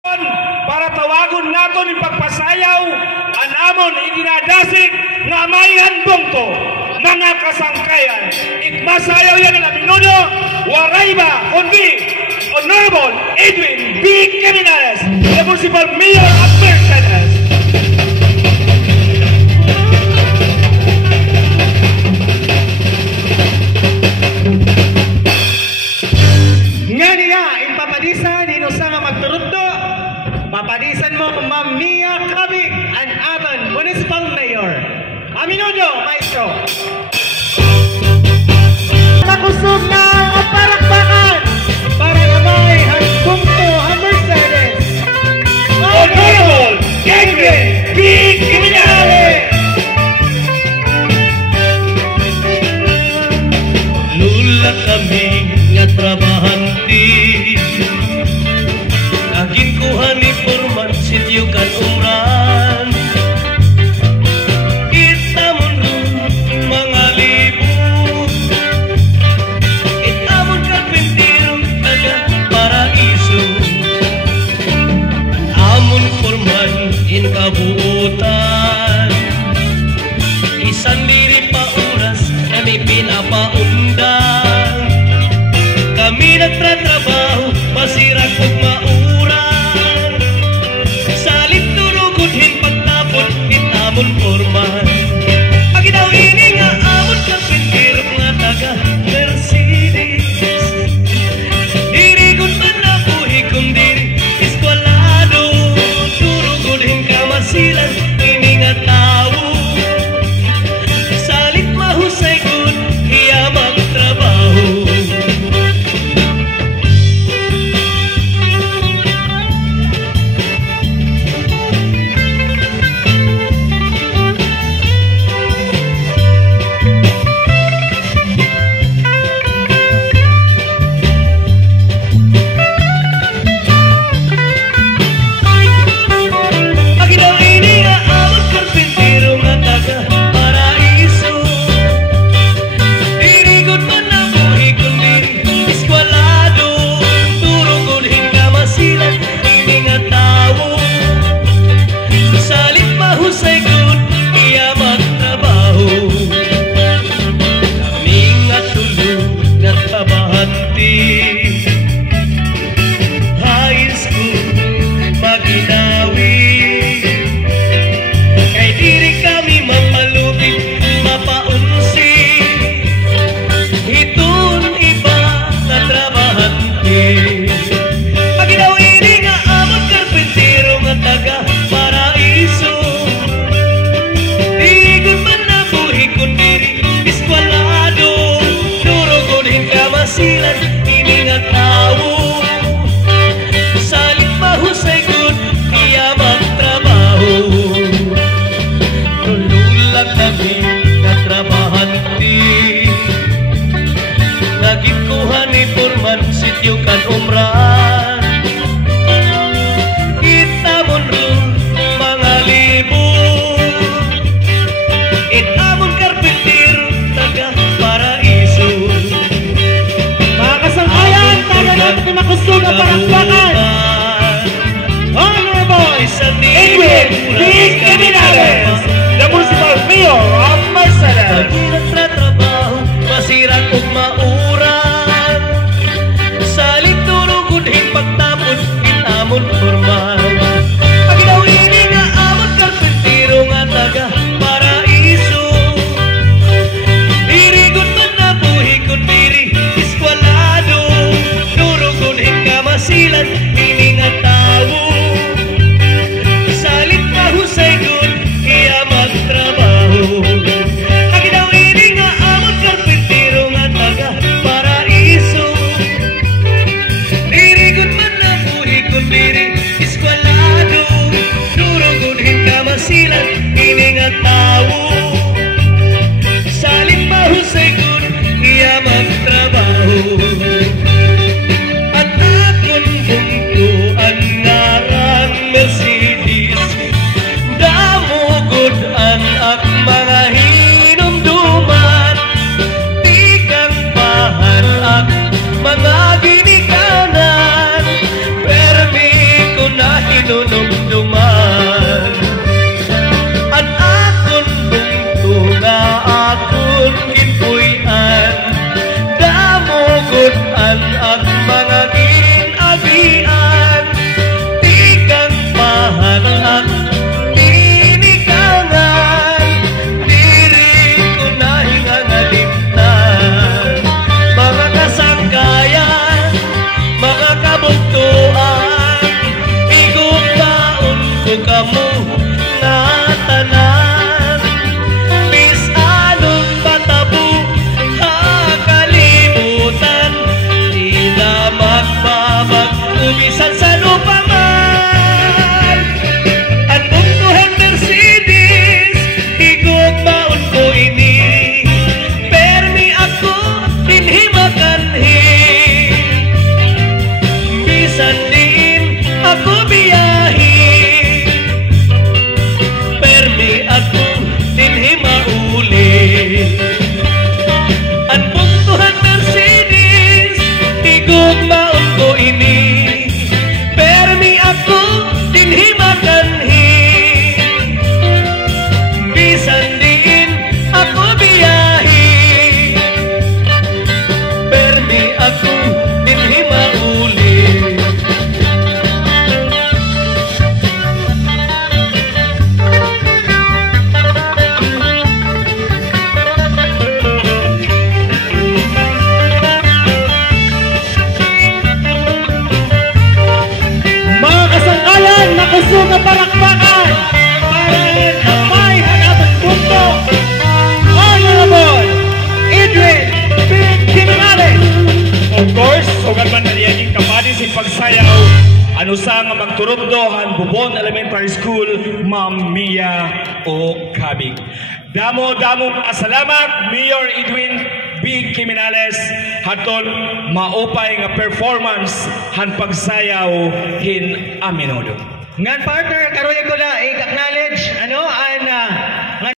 para tawagon nato ni pagpasayaw ang amon iginadasig nga may handong to mga kasangkayan. Ikmasayaw yan ang minuno waray ba kundi Honorable Edwin B. Caminales, the Municipal Mayor of Mercedes. Nga niya, impapadisan nino sa nga magturuddo, papadisan mo Ma'am Mia Cabig, ang aton Municipal Mayor. Aminudo, Maestro. Makusog na ang parakbakan para namay handong to ang Mercedes. Honorable Edwin B. Caminales. Lula kami nga trabahante, naging kuhan ni Forman sityo kan umran. Itamon mga libo, itamon karpintero taga Paraiso. Amon Forman in kabuutan, isan diri pa oras kami pinapaundang. Kami nagtratrabaho, masirag ug mauran. Salit turugudhin pagtapon, itamon Forman. Paginaw ini nga amon karpintero nga taga Mercedes. Dirigod man na buhi kung diri eskwalado, turugudhin ka masilan, ini nga tao. Salit mahusay gud, iya magtrabaho. Paginaw ini nga amon karpintero nga taga Paraiso. Dirigod man na buhi kung diri eskwalado, turugudhin ka masilan, ini nga tao. Salit mahusay gud, iya magtrabaho. Kami nga tulo nga trabahante, high school maginawi. Kay diri kami mapalupit, mapaunsi, hitun iba na trabahante. Paginaw ini nga amon karpintero nga taga Paraiso. Digod man na buhi kung diri eskwalado, turugudhin ka masilan, ini nga tao. Salit mahusay gud, iya magtrabaho. Tulula kami nga trabahante, naging kuhan ni Forman sityo kan umran. Itamon ron mga libo, itamon karpintero taga Paraiso. Mga kasangkayan, tayo natin makusog ang parakbakan. Honorable Edwin B. Caminales, the Municipal Mayor of Mercedes. Kami nagtratrabaho, masirag ug mauran. Salit turugudhin pagtapon, itamon Forman. Paginaw ini nga amon karpintero nga taga Paraiso. Dirigod man na buhi kung diri eskwalado, turugudhin ka masilan, ini nga tao. Salit mahusay gud, iya magtrabaho. Paginaw ini nga amon karpintero nga taga Paraiso. Dirigod man na buhi kung diri eskwalado, turugudhin ka masilan, ini nga tao. Salit mahusay gud, iya magtrabaho. At akon bungtuan nga rang Mercedes, damugod an ak mga hinumduman. Di kang bahan ak mga ginikanan, permi ko na hinunumduman. At akon bungto nga akon kinpuy-an, damogon-an ang mga ginabian. Tigang pahanak tinikangan, diri ko na hingangaliptan. Mga kasangkayan, mga kabuktuan, igugbaon ko kamo nga tanan. Bisanong matabo hakalimutan, di na magbabag umisan sa lupa man. Ang mungkuhan Mercedes, igugbaon ko ini, permi ako dinhimakanhi. Bisan din ako biyahe, permi ako dinhimauli. Ang bungtuhan Mercedes, igugmaon ko ini, permi ako dinhimakanhi. Bisan din ako biyahe, permi ako dinhimauli. Mga kasangkayan, nakusog ang parakpakan para ang may hanapang punto. Honorable Edwin Big Jimenez. Of course, huwag man na niyaging kapadi si pagsayaw, ano sa nga magturugdohan Bubon Elementary School, Ma'am Mia O. Kabig. Damo-damo salamat, Mayor Edwin Big Jimenez, hatol maupay nga performance han pagsayaw hin Aminodo. Ngan partner, karoon ko na i-acknowledge